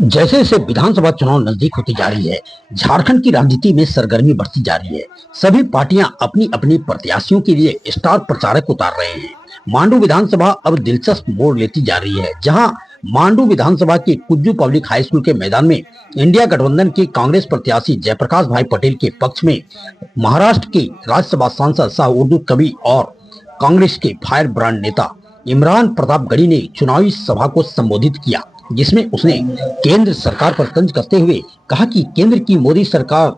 जैसे जैसे विधानसभा चुनाव नजदीक होती जा रही है, झारखंड की राजनीति में सरगर्मी बढ़ती जा रही है। सभी पार्टियां अपनी अपनी प्रत्याशियों के लिए स्टार प्रचारक उतार रहे हैं। मांडू विधानसभा अब दिलचस्प मोड़ लेती जा रही है, जहां मांडू विधानसभा के कुज्जू पब्लिक हाई स्कूल के मैदान में इंडिया गठबंधन के कांग्रेस प्रत्याशी जयप्रकाश भाई पटेल के पक्ष में महाराष्ट्र के राज्यसभा सांसद शाह उर्दू कवि और कांग्रेस के फायर ब्रांड नेता इमरान प्रतापगढ़ी ने चुनावी सभा को संबोधित किया, जिसमें उसने केंद्र सरकार पर तंज कसते हुए कहा कि केंद्र की मोदी सरकार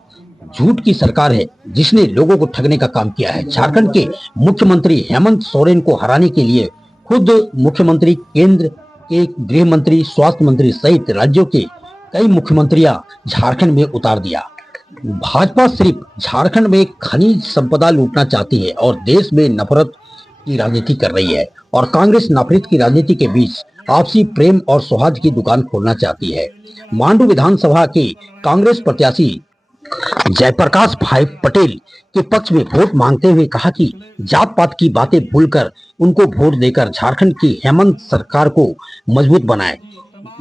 झूठ की सरकार है, जिसने लोगों को ठगने का काम किया है। झारखंड के मुख्यमंत्री हेमंत सोरेन को हराने के लिए खुद मुख्यमंत्री, केंद्र के गृह मंत्री, स्वास्थ्य मंत्री सहित राज्यों के कई मुख्यमंत्रियां झारखंड में उतार दिया। भाजपा सिर्फ झारखंड में खनिज संपदा लूटना चाहती है और देश में नफरत की राजनीति कर रही है, और कांग्रेस नफरत की राजनीति के बीच आपसी प्रेम और सौहार्द की दुकान खोलना चाहती है। मांडू विधानसभा के कांग्रेस प्रत्याशी जयप्रकाश भाई पटेल के पक्ष में वोट मांगते हुए कहा कि जात पात की बातें भूलकर उनको वोट देकर झारखंड की हेमंत सरकार को मजबूत बनाए।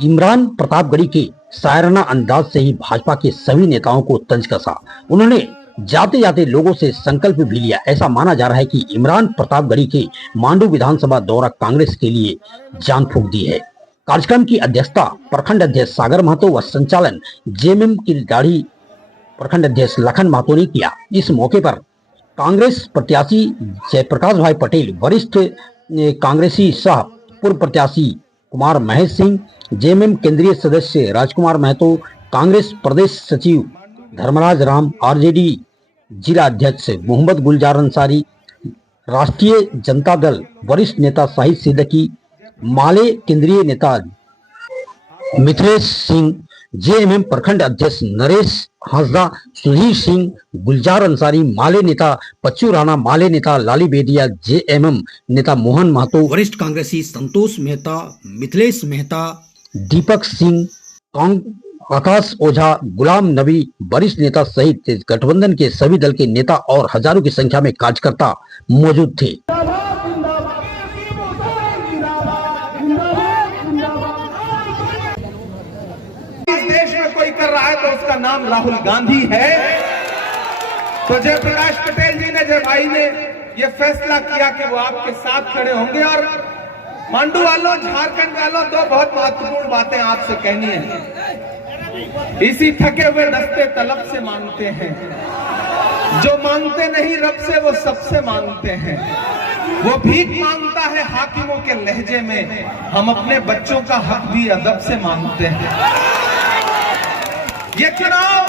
इमरान प्रतापगढ़ी के शायराना अंदाज से ही भाजपा के सभी नेताओं को तंज कसा। उन्होंने जाते जाते लोगों से संकल्प भी लिया। ऐसा माना जा रहा है कि इमरान प्रतापगढ़ी के मांडू विधानसभा दौरा कांग्रेस के लिए जान फूंक दी है। कार्यक्रम की अध्यक्षता प्रखंड अध्यक्ष सागर महतो व संचालन जेएमएम की दाढ़ी प्रखंड अध्यक्ष लखन महतो ने किया। इस मौके पर कांग्रेस प्रत्याशी जयप्रकाश भाई पटेल, वरिष्ठ कांग्रेसी सह पूर्व प्रत्याशी कुमार महेश सिंह, जेएमएम केंद्रीय सदस्य राजकुमार महतो, कांग्रेस प्रदेश सचिव धर्मराज राम, आरजेडी जिला अध्यक्ष मोहम्मद गुलजार अंसारी, राष्ट्रीय जनता दल वरिष्ठ नेता शाहिद सिद्दीकी, माले केंद्रीय नेता मिथिलेश सिंह, जेएमएम प्रखंड अध्यक्ष नरेश हांसदा, सुधीर सिंह, गुलजार अंसारी, माले नेता पच्चू राणा, माले नेता लाली बेदिया, जेएमएम नेता मोहन महतो, वरिष्ठ कांग्रेसी संतोष मेहता, मिथिलेश मेहता, दीपक सिंह, आकाश ओझा, गुलाम नबी, वरिष्ठ नेता सहित गठबंधन के सभी दल के नेता और हजारों की संख्या में कार्यकर्ता मौजूद थे। इस देश में कोई कर रहा है तो उसका नाम राहुल गांधी है। तो जयप्रकाश पटेल जी ने, जब भाई ने ये फैसला किया कि वो आपके साथ खड़े होंगे, और मांडू वालों, झारखंड वालों, दो बहुत महत्वपूर्ण बातें आपसे कहनी है। इसी थके हुए दस्ते तलब से मांगते हैं, जो मांगते नहीं रब से वो सबसे मांगते हैं। वो भीख मांगता है हाकिमों के लहजे में, हम अपने बच्चों का हक भी अदब से मांगते हैं। ये चुनाव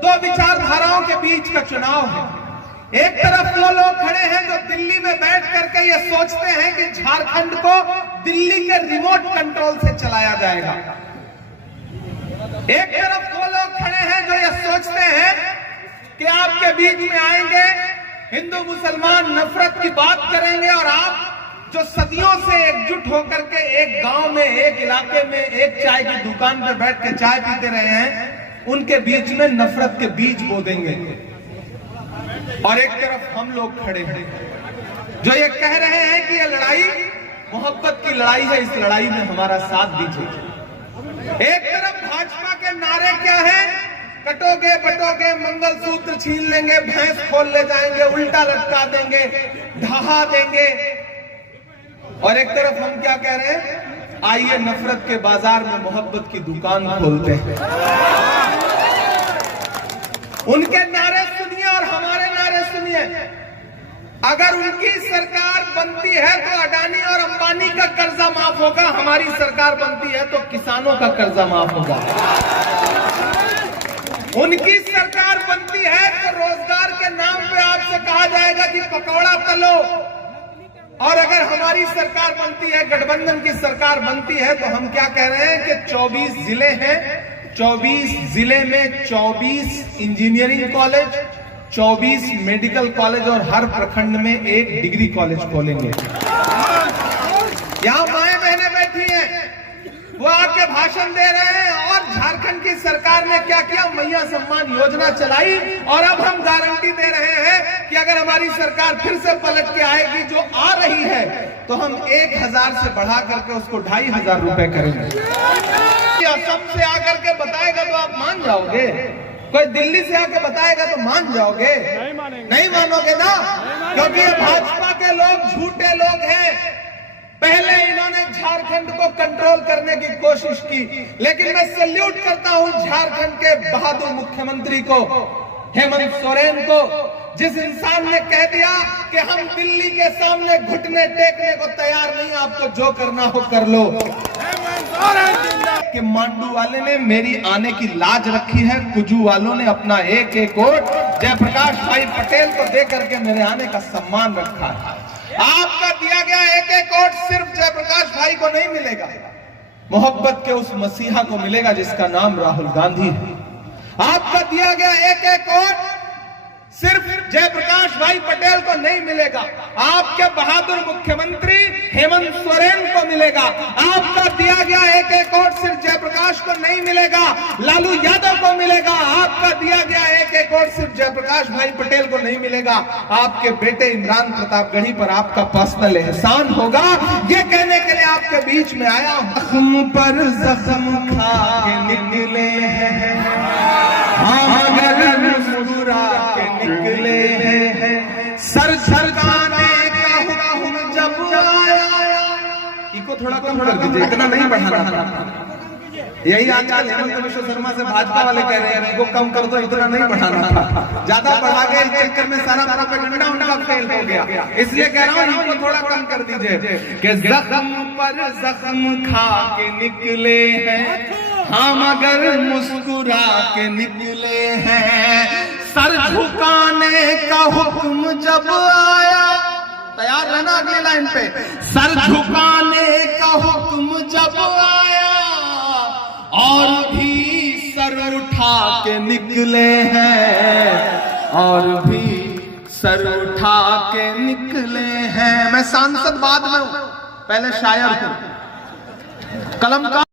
दो विचारधाराओं के बीच का चुनाव है। एक तरफ वो लोग खड़े हैं जो दिल्ली में बैठ करके ये सोचते हैं कि झारखंड को दिल्ली के रिमोट कंट्रोल से चलाया जाएगा। एक तरफ वो लोग खड़े हैं जो ये सोचते हैं कि आपके बीच में आएंगे, हिंदू मुसलमान नफरत की बात करेंगे, और आप जो सदियों से एकजुट होकर के एक गांव में, एक इलाके में, एक चाय की दुकान पर बैठ के चाय पीते रहे हैं, उनके बीच में नफरत के बीज बो देंगे। और एक तरफ हम लोग खड़े हैं जो ये कह रहे हैं कि ये लड़ाई मोहब्बत की लड़ाई है, इस लड़ाई में हमारा साथ दीजिए। एक तरफ भाजपा के नारे क्या है? कटोगे बटोगे मंगलसूत्र छीन लेंगे, भैंस खोल ले जाएंगे, उल्टा लटका देंगे, ढहा देंगे। और एक तरफ हम क्या कह रहे हैं? आइए नफरत के बाजार में मोहब्बत की दुकान खोलते हैं। उनके नारे सुनिए और हमारे नारे सुनिए। अगर उनकी सरकार बनती है तो अडानी और अंबानी का कर्जा माफ होगा, हमारी सरकार बनती है तो किसानों का कर्जा माफ होगा। उनकी सरकार बनती है तो रोजगार के नाम पे आपसे कहा जाएगा कि पकौड़ा तलो, और अगर हमारी सरकार बनती है, गठबंधन की सरकार बनती है, तो हम क्या कह रहे हैं कि 24 जिले हैं, 24 जिले में 24 इंजीनियरिंग कॉलेज, 24 मेडिकल कॉलेज और हर प्रखंड में एक डिग्री कॉलेज खोलेंगे। यहाँ माएं बहनें बैठी हैं, वो आके भाषण दे रहे हैं, और झारखंड की सरकार ने क्या किया? मैया सम्मान योजना चलाई, और अब हम गारंटी दे रहे हैं कि अगर हमारी सरकार फिर से पलट के आएगी, जो आ रही है, तो हम 1000 से बढ़ा करके उसको 2500 रुपए करेंगे। असम से आकर के बताएगा तो आप मान जाओगे? कोई दिल्ली से आके बताएगा तो मान जाओगे? नहीं मानोगे ना, क्योंकि ये भाजपा के लोग झूठे लोग हैं। पहले इन्होंने झारखंड को कंट्रोल करने की कोशिश की, लेकिन मैं सैल्यूट करता हूं झारखंड के बहादुर मुख्यमंत्री को, हेमंत सोरेन को, जिस इंसान ने कह दिया कि हम दिल्ली के सामने घुटने टेकने को तैयार नहीं, आपको जो करना हो कर लो। कि मांडू वाले ने मेरी आने की लाज रखी है, कुजू वालों ने अपना एक एक वोट जयप्रकाश भाई पटेल को दे करके मेरे आने का सम्मान रखा है। आपका दिया गया एक एक वोट सिर्फ जयप्रकाश भाई को नहीं मिलेगा, मोहब्बत के उस मसीहा को मिलेगा जिसका नाम राहुल गांधी है। आपका दिया गया एक एक वोट सिर्फ जयप्रकाश भाई पटेल को नहीं मिलेगा, आपके बहादुर मुख्यमंत्री हेमंत सोरेन को मिलेगा। आपका दिया गया एक एक वोट सिर्फ जयप्रकाश को नहीं मिलेगा, लालू यादव को मिलेगा। आपका दिया गया एक एक वोट सिर्फ जयप्रकाश भाई पटेल को नहीं मिलेगा, आपके बेटे इमरान प्रतापगढ़ी पर आपका पर्सनल एहसान होगा। ये कहने के लिए आपके बीच में आया हूं। जख्म पर जख्म खा के निकले हैं, मुस्कुरा के निकले हैं, सर झुकाने का हुक्म जब आया। इको थोड़ा कम कर दीजिए, इतना नहीं बढ़ाना। यही आजकल हेमंत विश्व शर्मा से भाजपा वाले कह रहे हैं, इको कम कर दो, इतना नहीं बढ़ाना था। ज्यादा बढ़ा गए, इस चक्कर में सारा प्रोपेगेंडा उनका फेल हो गया। इसलिए कह रहा हूँ इनको थोड़ा कम कर दीजिए कि जख्म पर जख्म खा के निकले हैं, हम अगर मुस्कुरा के निकले हैं, सर झुकाने का हुक्म जब आया। तैयार रहना अगली लाइन पे। सर झुकाने का हुक्म जब आया और भी सर उठा के निकले हैं, और भी सर उठा के निकले हैं। मैं सांसद बाद में हूं, पहले शायर हूं, कलमकार